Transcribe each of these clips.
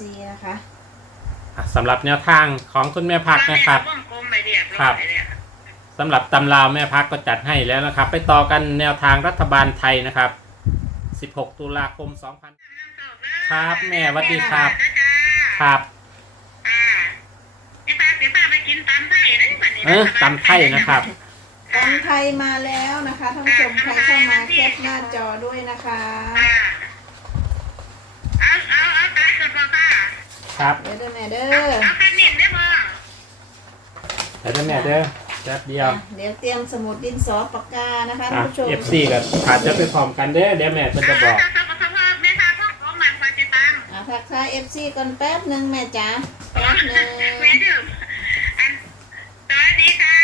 FC นะคะอะสำหรับแนวทางของคุณแม่พักนะครับ วงกลมไปเรียบครัร้อบยเลยสำหรับตำราวแม่พักก็จัดให้แล้วนะครับ ไปต่อกันแนวทางรัฐบาลไทยนะครับ 16 ตุลาคม 2000 ครับแม่สวัสดีครับ ครับ อ่าพี่ป้าพี่ป้าไปกินตำไทยได้ปะนี่ยเออตำไทยนะครับ ตำไทยมาแล้วนะคะท่านผู้ชมใครเข้ามาแคปหน้าจอด้วยนะคะ อ่าเอาเอาเอาตาสุดบ่ค่ะ ครับเด้อเด้อแม่เด้อเอาแค่นิดได้บ่เดี๋ยวแม่เด้อแป๊บเดียว อะเดี๋ยวเตรียมสมุดดินสอปากกานะคะท่าอะนผู้ชม FC กับอาจจะไปพร้อมกันเด้อเดี๋ยวแม่เป็นจะบอกเาเอาเอาเอาไม่ทราบพวกของมันควรจะตาม อะทักทาย FC ก่อนแป๊บหนึ่งแม่จ๋าแป๊บหนึ่งไม่ดื่มอันสวัสดีค่ะ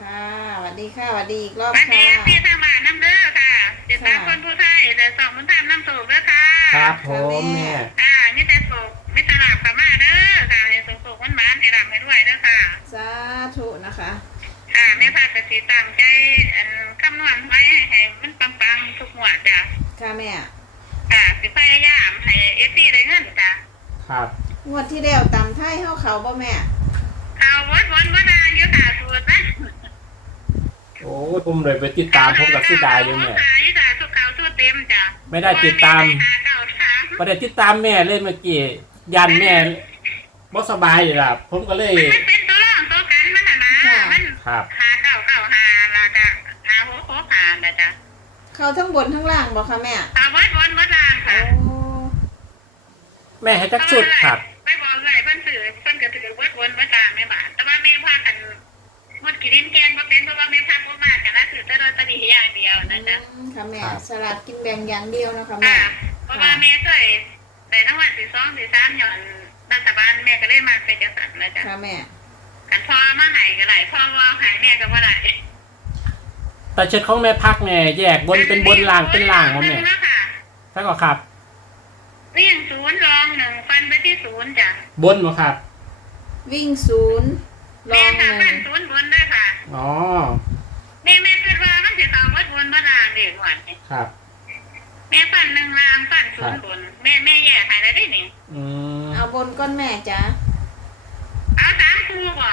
ค่ะสวัสดีค่ะสวัสดีอีกรอบวันค่ะนี้พี่ทางบ้านน้ำเด้อค่ะติดตามคนผู้ไทยแต่สองคนทำน้ำสูบเด้อค่ะครับผมแม่อ่ามีแต่สูบมีแตลาบกลับมาเด้อค่ะให้สูบสูบมันมันให้ดำให้ด้วยเด้อค่ะ สาธุนะคะ ค่ะ แม่พากระสีตั้งใจอันคำนวณไว้ให้มันปังๆทุกหัวดจ้ะค่ะแม่ค่ะสิพยายามให้เอฟซีได้เงินจ้ะครับงวดที่แล้วตำไทยเข้าเขาบ่แม่เอาวนวนวนานอยู่ค่ะสูตรนะโอ้ยผมเลยไปติดตามผมกับสิดาอยู่แม่ค่ะยี่ดาสุกเขาสูตรเต็มจ้ะไม่ได้ติดตามหาเก่าสาม ประเด็นติดตามแม่เล่นเมื่อกี้ยันแม่บ่สบายอยู่ล่ะผมก็เลย มันเป็นตัวร่องตัวกันมันน่ะนะมันครับ หาเก่าเก่าหาแล้วก็หาหัวโคหานะจ๊ะ เขาทั้งบนทั้งล่างบ่ค่ะแม่เอาวนวนวนลางโอ้ค่ะแม่ให้จักชุดครับไปบอกเลยเพิ่นถือเพิ่นก็ถือวนวนวนลางแม่บ้านแต่ว่าแม่พากันหมดกี่ดินแกงบ่เป็นเพราะว่าแม่พาบ่มากันนะถือแต่โดนตะดีอย่างเดียวนะจ๊ะอืมค่ะแม่ครับสลัดกินแบ่งอย่างเดียวนะคะแม่ค่ะเพราะว่าแม่เคยแต่ทั้งวันที่สองที่สามหย่อนรัฐบาลแม่ก็เลยมาเป็นจังซั่นนะจ๊ะค่ะแม่ กันพ่อมาให้ก็ได้พ่อว่าให้แม่ก็บ่ได้ แต่ชุดของแม่พักแม่แยกบนเป็นบนล่างเป็นล่างบ่แม่นะค่ะใช่ก็ครับเรียงศูนย์รองหนึ่งฟันไปที่ศูนย์จ้ะบนบ่ครับ วิ่งศูนย์ลแม่องหค่ะนึ่ฟังนศูนย์บนด้วยค่ะอ๋อ แม่แม่คิดว่ามันสิเข้าวัดบนบ่นางเด็กหวานนี่ครับ แม่ฟันหนึ่งลางฟันศูนย์บน แม่แม่แย่ให้ได้ดินี่อืมเอาบนก้อนแม่จ้ะเอาสามคู่บ่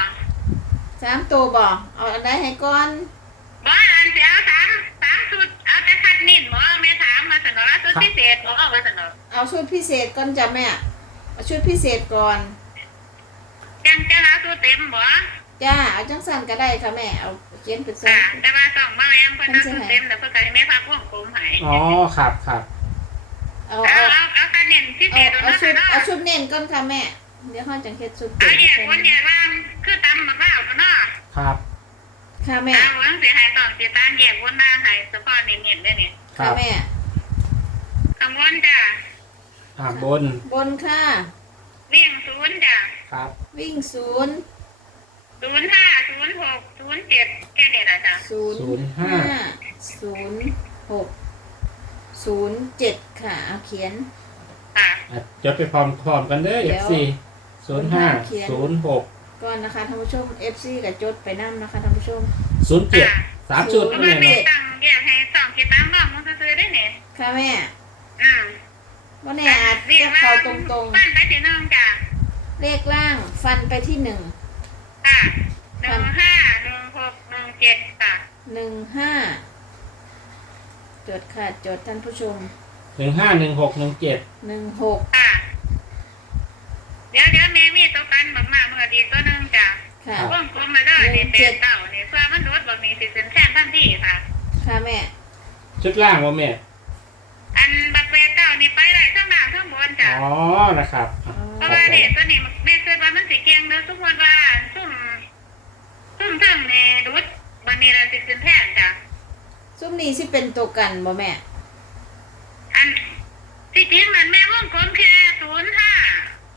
สามตัวบ่เอาอันใดให้ก้อนบ่อันสิ เอาสามสามชุดเอาแต่คัดนิ่นบ่แม่ถามมาสนอชุดพิเศษบ่เอาไว้สนอเอาชุดพิเศษก่อนจ้ะแม่เอาชุดพิเศษก่อนจังจะเอาชุดเต็มบ่จ้าเอาจังสันก็ได้ค่ะแม่เอาเขียนเป็นสอค่ะงแต่ว่าสองมาแวมเพิ่นเอาชุดเต็มแล้วเพิ่นก็ให้แม่พาพ่วงกลมให้อ๋อครับครับเอาเอาเอาเอาเอาคัดนิ่นพิเศเอาษเอาชุดเนาะเอาชุดเน้นก่อนค่ะแม่เดี๋ยวเขาจังเฮ็ดชุดเอาเต็มแยกคนแยกว่างคือตำบักลาวบ่เนาะครับ ค่ะแม่ เอาหวังสิให้ต้องสิตานแยกวนหน้าให้เฉพาะเน้นๆได้นี่ครัค่ะบแม่กังวลจ้ะอ่าบนบนค่ะ เลี่ยงศูนย์จ้ะครับวิ่งศูนย์ศูนย์ห้าศูนย์หกศูนย์เจ็ดแค่นี้แหละจ้ะศูนย์ศูนย์ห้าห้าศูนย์หกศูนย์เจ็ดค่ะเอาเขียน ค่ะอะจดไปพร้อมพร้อมกันเด้อ เดี๋ยว FC ศูนย์ห้าเขียนศูนย์หก ก่อนนะคะท่านผู้ชม FC กับจดไปนั่นะคะท่านผู้ชม ศูนย์เจ็ดสามชุดเพราะนี่ว่าแม่แม่เนาะตั้งแยกให้สองคิดตามบ้างมันซื้อได้เนี่ยค่ะแม่อืมวันนี้อาจจะเข้าตรงปั้นไปทีนึงจ้ะๆเลขล่างฟันไปที่หนึ่งค่ะหนึ่งห้าหนึ่งหกหนึ่งเจ็ดค่ะหนึ่งห้าจดค่ะจดท่านผู้ชมหนึ่งห้าหนึ่งหกหนึ่งเจ็ดหนึ่งหกค่ะ เดี๋ยวเดี๋ยวแม่มีตัวกันบักมาเมื่อดีตัวหนึงจ้ะค่ะวงกลมมาเด้อนี่เป็นเต่านี่เพื่อมันลดบักนี้สิเป็นแค่ทันทีค่ะ ค่ะแม่ ชุดล่างว่าแม่ อันบักเวเก่านี่ไปได้ทั้งหน้าทั้งบนจ้ะอ๋อ นะครับอะเพราะครับว่าผเนี่ยมตัวนี้แม่เคยว่ามันสิเกียงเด้อทุกวันว่าซุ่มซุ่มทั้งนี่รุดบันนี้เราสิขึ้นแทนจ้ะ ซุ้มนี้สิเป็นตัวกันบ่แม่ อันที่จริงมันแม่วงกลมแค่ศูนย์ห้า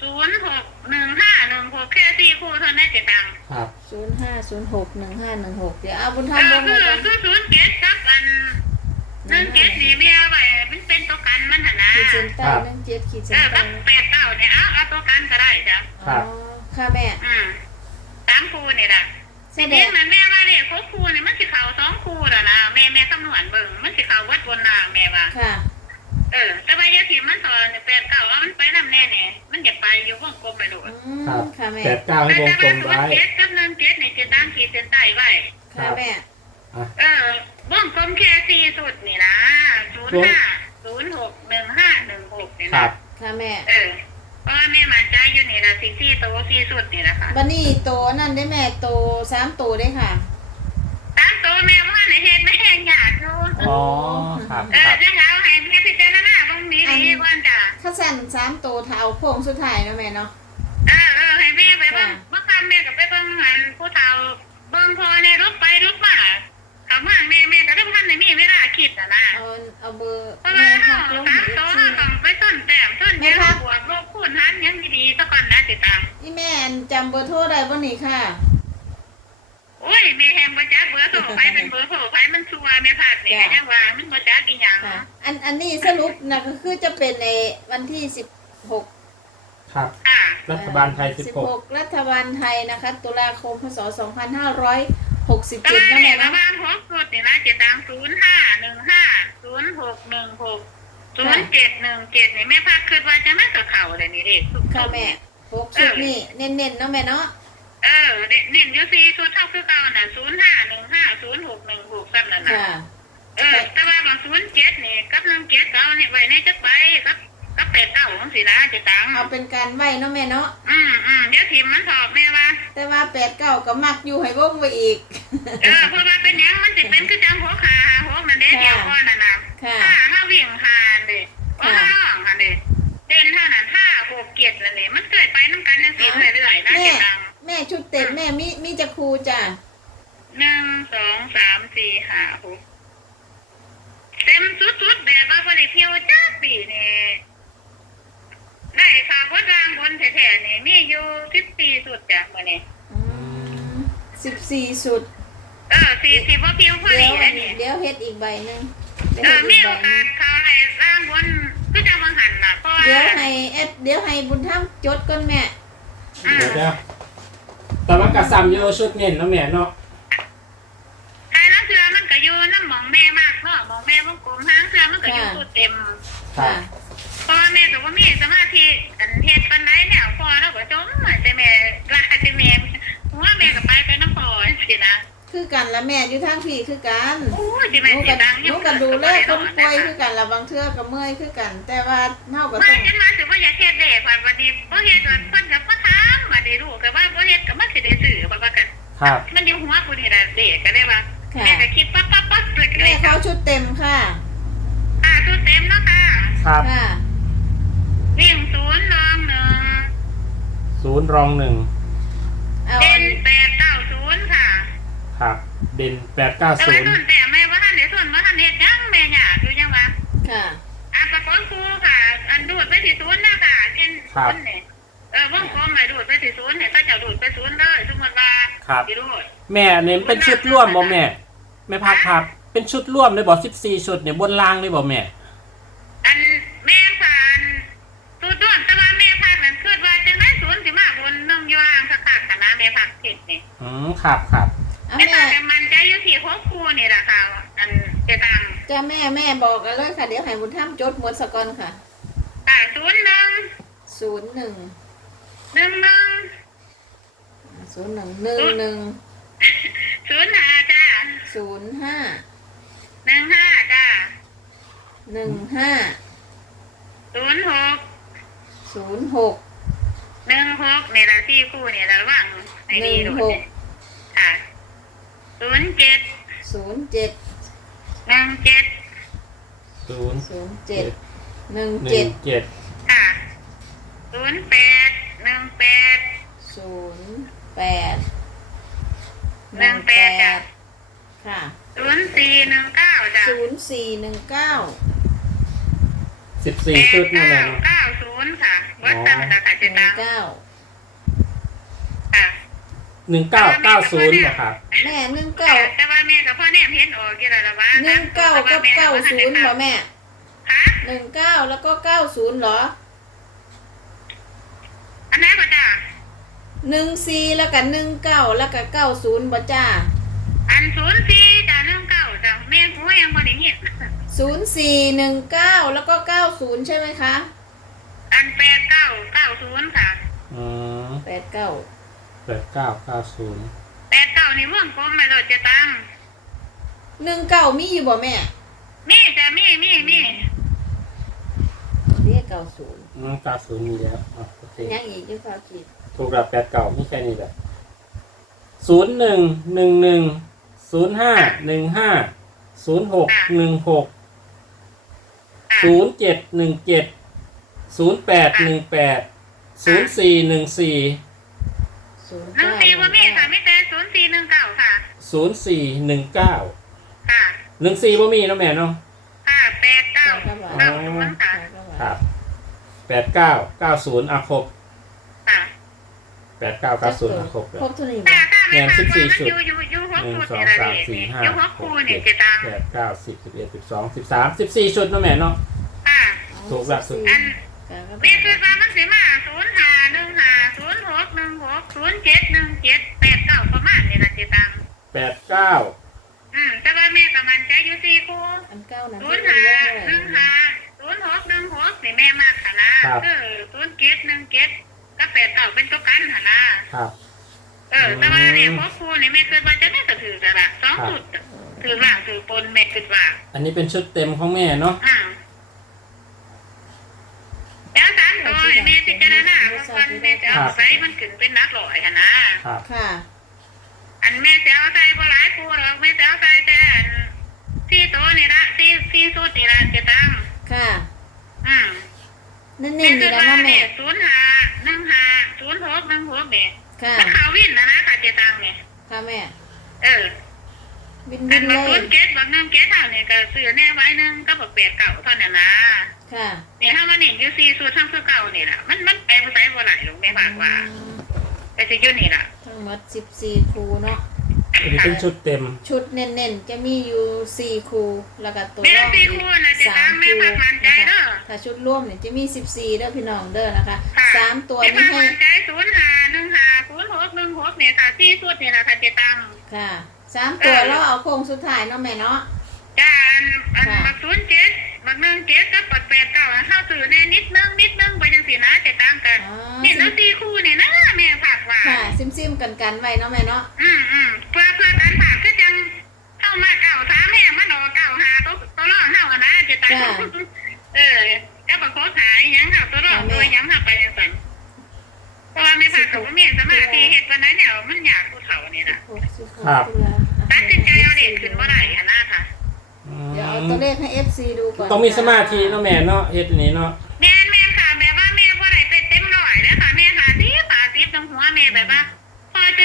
ศูนย์หกหนึ่งห้าหนึ่งหกแค่สี่คู่เท่านั้นจะดังครับศูนย์ห้าศูนย์หกหนึ่งห้าหนึ่งหกเดี๋ยวเอาบุญเอธรรมอวงคืไว้อก่อนคือศูนย์เจ็ดครับอันหนึ่งเจ็ดนี่แม่เอาไว้มันเป็นตัวกันมันหนนะขีดเส้นใต้หนึ่งเจ็ดขีดเอเส้นอคใต้รับแปดเก้าเนี่ยเอาเอาตัวกันก็ได้จ้ะอ๋อค่ะแม่อืมสามคู่นี่แหละ แสทีดนี้งมันแม่ว่าเลขครบคู่นี่มันสิเข่าสองคู่แล้วนะแม่แม่คำนวณเบิ่งมันสิเข่าวัดบนนางแม่ว่าค่ะ เออ แต่ว่าอยาถิ่มันสอนแปดเก้าเอามันไปนำแน่แน่มันอยากไปอยู่วงกลมไปโดดอืมครับค่ะแม่แปดเก้าให้วงกลมศูนไว้ย์เจ็ดกับหนึ่งเจ็ดในเจ็ดตั้งขีดเส้นใต้ไว้ค่ะแม่เออวงกลมแค่สี่สุดนี่นะศูนย์ห้าศูนย์หกหนึ่งห้าหนึ่งหกนี่ครันะบ ค่ะแม่เออเพราะว่าแม่มันใจอยู่นี่นะสี่สี่ตัวสี่สุดนี่นะคะบันนี้โตนั่นได้แม่โตสามโตได้ค่ะ ตามตัวแม่ว่าในเหตุไม่แห้งอยากดูอ๋อ ครับเอคอรับ จะเอาให้แม่พิจารณา ตรงนี้ดีกว่าจ้ะข้าสั่นสามโตเท้าโค้งสุดท้ายเนาะแม่เนาะเออเออให้แม่ไปเบิ่งค่ะเมื่อคำแม่กับไปเบิ่งหันผู้เฒ่าเบิ่งพอในรถไปรถมาคำว่าแม่แม่ก็ต้องทันในมีเวลาคิดนะนะเอาเอาเบอร์เพราะแม่ว่าพัเรากลงสาให้มโตชื่เราอต้องไปต้นแต้มต้นแม่เยอะครับบวกลบคูณหารยังดีๆซะก่อนนะติดตามนี่แม่อันจำเบอร์โทรได้บ่นี่ค่ะ โอ้ยแม่แฮมบ่จักเบอร์โทรไผเป็นเบอร์โทรไผมันชัวร์แม่ผัดนี่ก็ยังว่ามันบ่จักอีหยังค่ะอันอันนี้สรุปนะก็คือจะเป็นในวันที่สิบหกครับ ค่ะรัฐบาลไทยสิบหกรัฐบาลไทยนะคะ ตุลาคมพศสองพันห้าร้อยหกสิบแต่เจ็ดว่านั่นเนี่แหยละประเนาะมาณหกสุดนี่นะเจ็ดดังศูนย์ห้าหนึ่งห้าศูนย์หกหนึ่งหกศูนย์เจ็ดหนึ่งเจ็ดนี่แม่พักคิดว่าจะไม่กับเขาเลยนี่เด็กทุกค่ะแม่หกชุดนี่เน้นๆเนาะแม่เนาะ เออเด็กเน้นอยูซีชุดเท่าคือเก่าน่ะศูนย์ห้าหนึ่งห้าศูนย์หกหนึ่งหกซ้ำนั่นน่ะค่ะ เออ แต่ว่าบางศูนย์เจ็ดนี่กับหนึ่งเจ็ดเก่านี่ไว้ในจักใบกับกับเป็ดเต่าของสีนะเจ็ดตังเอาเป็นการไหวเนาะแม่เนาะ อืมอืมเดี๋ยวทีมมันสอบแม่ว่า แต่ว่าแปดเก้าก็มักอยู่ให้วงไว้อีก เออเพราะว่าเป็นหยังมันจะเป็นคือจังหัวขาหัวมันเด้เดียวก่อนน่ะนะค่ะถ้าห้าวิ่งหานเด้ว่าห้าร้องหันเด้เด่นเท่านั้นห้าหกเกียรตินั่นเด้มันเกิดไปน้ำกันจังสีเรื่อยๆนะแม่เจ็ดตังแม่ชุดเต็มแม่มีมีจะครูจ้ะหนึ่งสองสามสี่ห้าหกเต็มสุดๆแบบว่าบริเที่ยวจ้าปีนี่ได้ค่ะวัดรางบนแท้ๆนี่มีอยู่สิบสี่สุดจ้ะมื่อนี้สิบสี่สุด เออสี่สิบว่าเพียวพอเดี๋ดียวแล้วนี่เดี๋ยวเฮ็ดอีกใบหนึ่งเดี๋ยวเอเฮ็อดมีอีกโอใบหกานึ่สงเขาให้ร่างบนก็จะมังหันน่ะเพราะว่าเดี๋ยวให้แอดเดี๋ยวให้บุญธรรมจดก่อนแม่ อืม เดี๋ยวเดี๋ยว แต่ว่ากระซำโยชุดเน้นเนาะแม่เนาะใครละเสือมันก็อยู่น้ำหมองแม่มากเนาะหมองแม่วงกลมห้างเสือมันก็อยู่สุดเต็มครับค่ะ เพราะว่าแม่ก็ว่ามีสมาธิอันเฮ็ดปันไดเนี่ยพอแล้วก็จมแต่แม่ลาแต่แม่ว่าแม่ก็ไปไปน้ำพอสินะคือกันละแม่อยู่ทางพี่คือกันโอ้ยสิหแม่นูสิกัดังหนูกันดูแลคนป่วยคือกันละบางเทื่อก็เมื่อยคือกัน แต่ว่าเฮาก็ว่าต้องฉันมาถือว่าอย่าเฮ็ดเด็กว่าวันนี้บ่เฮ็ดว่าเพิ่นก็บ่ถามว่าได้รู้ก็ว่าบ่เฮ็ดก็มันสิได้ซื้อว่าว่ากันครับมันอยู่หัวกูนี่ล่ะเด็กก็ได้ว่าค่ะแม่ก็คิดปั๊บปั๊บปั๊บเลยก็แม่ได้เขาชุดเต็มค่ะอ่าตัวเต็มเนาะค่ะครับค่ะวิ่งศูนย์รองหนึ่งศูนย์รองหนึ่งเอาเป็อันนแปดเก้าศูนย์ค่ะครับเด่นแปดเก้าแต่ศูว่านย์ส่วนแต่แม่ว่าท่านได้ส่วนว่าท่านเฮ็ดยังแม่หยาคือยังว่าค่ะอะประกอบครูค่ะ อันดูดไปที่ศูนย์นะค่ะเช่นศูนย์เนี่ยเออวง กลมไปดูดไปที่ศูนย์เนี่ยก็จะดูดไปศูนย์เลยสมมติว่าครับ สิดูดแม่เนี่ยเป็นชุดร่วมบ่แม่แม่พักครับ เป็นชุดร่วมเลยบอกสิบสี่ชุดเนี่ยบนล่างเลยบ่แม่ อันแม่ผ่านตูดด้วนแต่ว่าแม่พักนั้นคิดว่าจังได๋ศูนย์สิมาบนหนึ่งอยู่อ่างคักๆค่ะนะแม่พักเฮ็ดนี่อืมครับครับเอาแม่พักแต่มันใจอยู่ที่หกครูนี่ล่ะค่ะ อันเจตังจ้าแม่แม่บอกกันเลยค่ะ เดี๋ยวให้บุญธรรมจดหมดสกอนค่ะอ่าศูนย์หนึ่งศูนย์หนึ่ง หนึ่งหนึ่งศูนย์หนึ่งหนึ่งหนึ่งศูนย์ห้าจ้าศูนย์ห้าหนึ่งห้าจ้าหนึ่งห้าศูนย์หกศูนย์หกหนึ่งหกนี่ละสี่คู่นี่ละระหว่างในนี้หนึ่ดูงหกค่ะศูนย์เจ็ดศูนย์เจ็ดหนึ่งเจ็ดศูนย์ศูนย์เจ็ดหนึ่งหเจ็นึ่ดงเจ็ดค่ะศูนย์แปดห นึ่งแปดศูนย์แปดหนึ่งแปดจ้ะค่ะศูนย์สี่หนึ่งเก้าจ้ะศูนย์สี่หนึ่งเก้าสิบแปสี่ดชุดนั่นเก้าแหละเนาะเก้าศูนย์ค่ะวัดตามราคาหเจนึ่งตังเก้าค่ะหนึ่งเก้าเก้าศูนย์เหรอครับแม่หนึ่งเก้าแต่ว่าแม่กับพ่อเนี่ยเห็นออกกี่แล้วละวะหนึ่งเก้ากับเก้าศูนย์เหรอแม่ค่ะหนึ่งเก้าแล้วก็เก้าศูนย์เหรอ อันไหนบ่จ้าหนึ่งสี่แล้วก็หนึ่งเก้าแล้วก็เก้าศูนย์บ่จ้าอันศูนย์สี่จ้ะหนึ่งเก้าจ้ะแม่หูยังบ่ได้ยินศูนย์สี่หนึ่งเก้าแล้วก็เก้าศูนย์ใช่ไหมคะ อันนแปดเก้าเก้าศูนย์ค่ะอืมแปดเก้าแปดเก้าเก้าศูนย์แปดเก้านี่ว่องกลมมาโดดจะตั้งหนึ่งเก้ามีอยู่บ่แม่ มีจะมีมีมีเรียกเก้าศูนย์ อืมเก้าศูนย์มีแล้วอะโอเคยังอีกอยู่ฟ้าคิดถูกแบบแปดเก่าไม่ใช่นี่แหละศูนย์หนึ่งหนึ่งหนึ่งศูนย์ห้าหนึ่งห้าศูนย์หกหนึ่งหกอะศูนย์เจ็ดหนึ่งเจ็ดศูนย์แปดหนึ่งแปดศูนย์สี่หนึ่งสี่ศูนย์หนึ่งเก้าสี่ว่ามีค่ะไม่แต่ศูนย์สี่หนึ่งเก้าค่ะศูนย์สี่หนึ่งเก้าค่ะหนึ่งสี่บ่มีเนาะแม่เนาะค่ะแปดเก้าเก้าเก้าศูนย์ค่ะครับ แปดเก้าเก้าศูนย์อะครบค่ะแปดเก้าเก้าศูนย์อะครบเลย ครบเท่านี้แต่บ่ถ้าไม่แม่นทราบ14ว่ามันชุด อยู่อยู่อยู่หกหนึ่งชุดสองนี่ละสามเด็สี่ห้าอยู่หกหคู่กนี่เจ็จะดตังแปดเก้าสิบสิบเอ็ดสิบสองสิบสามสิบสี่ชุดเนาะแม่เนาะ ค่ะ ถูกหลักสุดอันการก็แม่คือว่ามันสิมาศูนย์ห้าหนึ่งห้าศูนย์หกหนึ่งหกศูนย์เจ็ดหนึ่งเจ็ดแปดเก้าประมาณนี่ละจะตังแปดเก้าอืมแต่ว่าแม่กับมันใจอยู่สี่คู่อันเก้านั้นศูนย์ห้าหนึ่งห้า ศูนย์หกหนึ่งหกนี่แม่มากค่ะนะคือศูนย์เจ็ดหนึ่งเจ็ดก็แปดเก้าเป็นตัวกันค่ะนะครับ เออแต่ว่าเนี่ยหกคู่นี่แม่คิดว่าจะไม่กระถือกันละสองจุดถือว่างถือปนแม่คิดว่าอันนี้เป็นชุดเต็มของแม่เนาะอ่าแล้วสามตัวแม่พิจารณาว่าวันแม่จะเอาใส่มันขึ้นเป็นนักหลอยค่ะนะ ครับ ค่ะ อันแม่จะเอาใส่บ่หลายคู่หรอกแม่จะเอาใส่แต่อันที่โตวนี่ละที่ที่สุดนี่ละจะตั้ง ค่ะอืมเน้นๆแม่นี่คือแล้วว่าเนาะแม่ เนี่ยศูนย์ห้าหนึ่งห้าศูนย์หกหนึ่งหกเนี่ยค่ะมันข่าววินนะนะค่ะเจตังเนี่ยค่ะแม่ เออวินอัวินนบาเลงศูยนย์เกตบางหนึ่งเกตเท่าเนี่ยก็ซื้อแน่ไว้หนึ่งก็บอกเปลี่ยนเก่าเท่านั้นนะค่ะเนี่ยถ้ามันเห็นยูซีสูตรทั้งคือเก่านี่แหละมันมันแปลภาษาบ่ไหลลงแม่ฝากว่าอืมแต่จะยุ่นี่ล่ะทั้งหมดสิบสี่ครูเนาะ อันนี้เป็นชุดเต็ม ชุดเน้นๆ จะมีอยู่สี่ครูแล้วก็ตัวไม่รได้องตีอีกคู่นะจะสาตามมแม่ครูฝากมันใจนะคะเด้อถ้าชุดร่วมเนี่ยจะมีสิบสี่เด้อพี่น้องเด้อนะคะค่ะสามตัวแม่นี้ฝากให้มันใจศูนย์ห้าหนึ่งห้าศูนย์หกหนึ่งหกเนี่ยค่ะที่สุดเนี่ยแหละค่ะเจตังค่ะสามตัวแล้วเอาโค้งสุดท้ายเนาะแม่เนาะจ้าอันอันค่ะบักศูนย์เจ็ดบักหนึ่งเจ็ดก็ปัดแปดเก่าเข้าสื่อแน่นิดนึงนิดนึงไปจังสีนะเจตังกันอ๋อนี่แล้วตีคู่เนี่ยนะ ซิมซิมๆกันกันไว้เนาะแม่เนาะอืมอืมเพื่อเพื่อการฝากก็จังเข้ามาเก่าสามแห่งมาดอกเก่าหาตัวตัวรอดเท่ากันนะเจตังเออจะประโคหายยังค่ะตัวรอดตัวยังค่ะไปยังสั่นเพราะว่าไม่ฝากกับว่าเมียสมาธิเหตุวันนั้นเนี่ยมันอยากผู้เฒ่านี่นะหกสิบหกครับตุลาตัดสินใจเอาเด็กขึ้นเมื่อไหร่ค่ะหน้าค่ะอืมเดี๋ยวเอาตัวเลขให้ FC ดูก่อนต้องมีสมาธิเนาะแม่เนาะเฮ็ดอันนี้เนาะ แม่แบบว่าพอจะ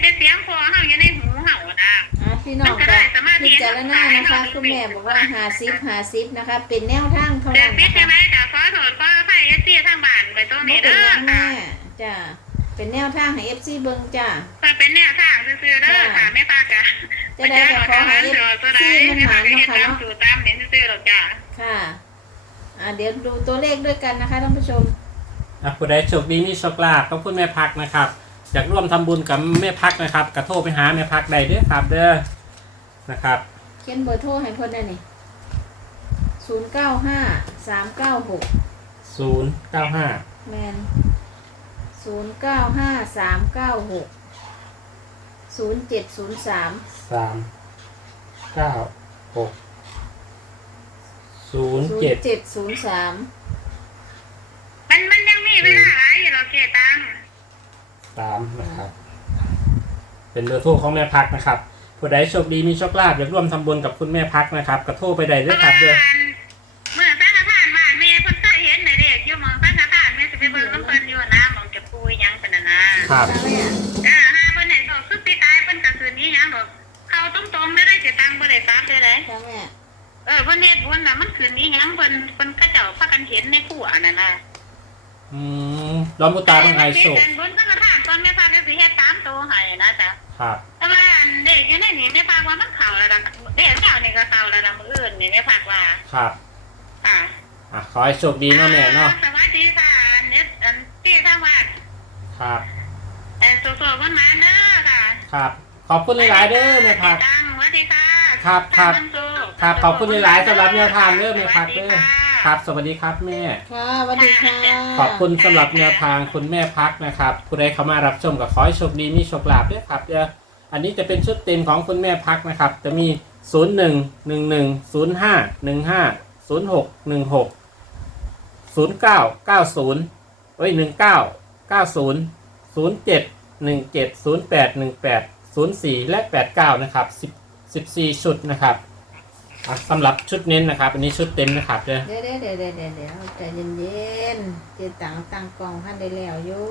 ได้เสียงพอเห่าอยู่ในหูเห่านะอะพี่น้องก็พิจารณานะคะคุณแม่บอกว่าหาซิปหาซิปนะคะ เป็นแนวทางเท่าแต่นั้นพี่นะใช่คะไหมแต่ขอโทษก็ไฟเอสซีทางบ้านไปตรงไม่นี้เป็นเด้อยังค่ะแม่จ้าเป็นแนวทางให้ FC เบิ่งจ้าคอยเป็นแนวทางซื้อๆเด้อค่ะแม่ปากะจะได้ก็ขอให้เดี๋ยวตัวใด FC มันแม่หมาปานกะเนาะเฮ็ดค่ะตามเนาะสูตรตามเน้นซื้อๆหรอกจ้ะค่ะอ่าเดี๋ยวดูตัวเลขด้วยกันนะคะท่านผู้ชม อะผู้ใดโชคดีนี่โชคลาภก็คุณแม่พักนะครับอยากร่วมทำบุญกับแม่พักนะครับกระโทรไปหาแม่พักได้เด้อครับ เด้อนะครับเขียนเบอร์โทรให้เพิ่นได้นี่ศูนย์เก้าห้าสามเก้าหกศูนย์เก้าห้าแมนศูนย์เก้าห้าสามเก้าหกศูนย์เจ็ดศูนย์สามสามเก้าหกศูนย์ศูนเจ็ดย์เจ็ดศูนย์สาม มันมันยังมีเวลาหลายอยู่หรอกเจตังสามนะครับ เป็นเบอร์โทรของแม่พักนะครับผู้ใดโชคดีมีโชคลาภอยากร่วมทำบุญกับคุณแม่พักนะครับกระโทรไปได้เด้อครับเด้อเมื่อสังฆทานบ้านแม่เพิ่นเคยเห็นในเด็กอยู่หมองสังฆทานแม่สิไปเบิ่งน้ำเพิ่นอยู่นะหมองจะปุยหยังเป็นน่ะนะครับจ้าแม่เออหาเพิ่นให้เขาคือปีกายเพิ่นก็คืนนี้หยังดอกเขาตรงๆไม่ได้เจตังบ่ได้ซับเลยเด้ จ้าแม่เออเพิ่นเฮ็ดบุญน่ะมันคืนนี้หยังเพิ่นเพิ่นเขาเจ้าพากันเห็นในผัวนั่นน่ะ อืมล้อมบุตาเป็นไฮโซแต่เฮ็ดบุญสังฆทานตอนแม่พาก็สิเฮ็ดตามโตให้นะจ๊ะครับแต่ว่าอันเด็กอยู่ในนี้แม่พาว่ามันเข้าแล้วล่ะเด็กเจ้านี่ก็เข้าแล้วล่ะมื้ออื่นนี่แม่พาว่าครับค่ะอะขอให้โชคดีนะแม่เนาะสวัสดีค่ะอันเน็ตอันที่ทางวัดครับเออสวยๆวันมาเด้อค่ะครับ ขอบคุณหลายๆเด้อแม่พักตังสวัสดีค่ะครับครับ ครับขอบคุณหลายๆสำหรับแนวทางเด้อแม่พักเด้อ สวัสดีค่ะ ครับ สวัสดีครับแม่ ค่ะสวัสดีค่ะขอบคุณสำหรับแนวทางคุณแม่พักนะครับ ผู้ใดเข้ามารับชมก็ขอให้โชคดีมีโชคลาภด้วยครับเดี๋ยวอันนี้จะเป็นชุดเต็มของคุณแม่พักนะครับ จะมี 0 1 1 1 0 5 1 5 0 6 1 6 0 9 9 0เอ้ย1 9 9 0 0 7 1 7 0 8 1 8 0 4 และ 89 นะครับ10 14 ชุดนะครับ อะสำหรับชุดเน้นนะครับ อันนี้ชุดเต็มนะครับเดี๋ยวเดี๋ยวเดี๋ยวเดี๋ยวเดี๋ยวเดี๋ยวใจเย็นๆเจตังตังกล่องท่านได้แล้วอยู่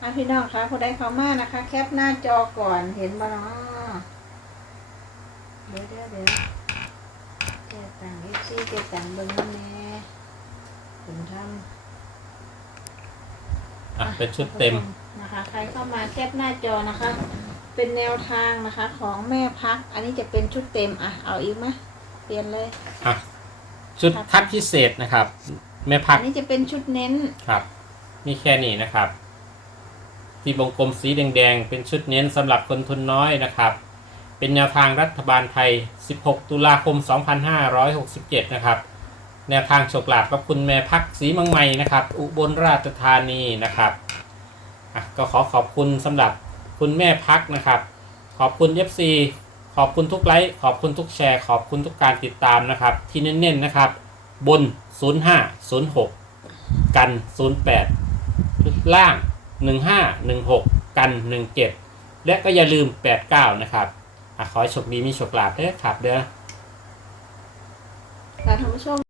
อะพี่น้องคะผู้ใดเข้ามานะคะ แคปหน้าจอก่อนเห็นบ่เนาะเดี๋ยวเดี๋ยวเดี๋ยวเจตังเอฟซีเจตังเบิ้งน้ำแน่ถึงทำอะเป็นชุดเต็ม นะคะ ใครเข้ามาแคปหน้าจอนะคะ เป็นแนวทางนะคะ ของแม่พัก อันนี้จะเป็นชุดเต็มอะเอาอีกไหมเปลี่ยนเลย อะชุดทัดพิเศษนะครับ แม่พักอันนี้จะเป็นชุดเน้นครับ มีแค่นี้นะครับ ที่วงกลมสีแดงๆ เป็นชุดเน้นสำหรับคนทุนน้อยนะครับ เป็นแนวทางรัฐบาลไทย 16 ตุลาคม 2567 นะครับ แนวทางโชคลาภกับคุณแม่พักสีเมังใหม่นะครับ อุบลราชธานีนะครับอะก็ขอขอบคุณสำหรับ คุณแม่พักนะครับ ขอบคุณ FC ขอบคุณทุกไลค์ขอบคุณทุกแชร์ ขอบคุณทุกการติดตามนะครับ ที่เน้นๆนะครับ บน 05 06 กัน 08 ล่าง 1516 กัน 17 และก็อย่าลืม 89 นะครับอขอให้โชคดีมีโชคลาภเด้อครับเด้อค่ะท่านผู้ชม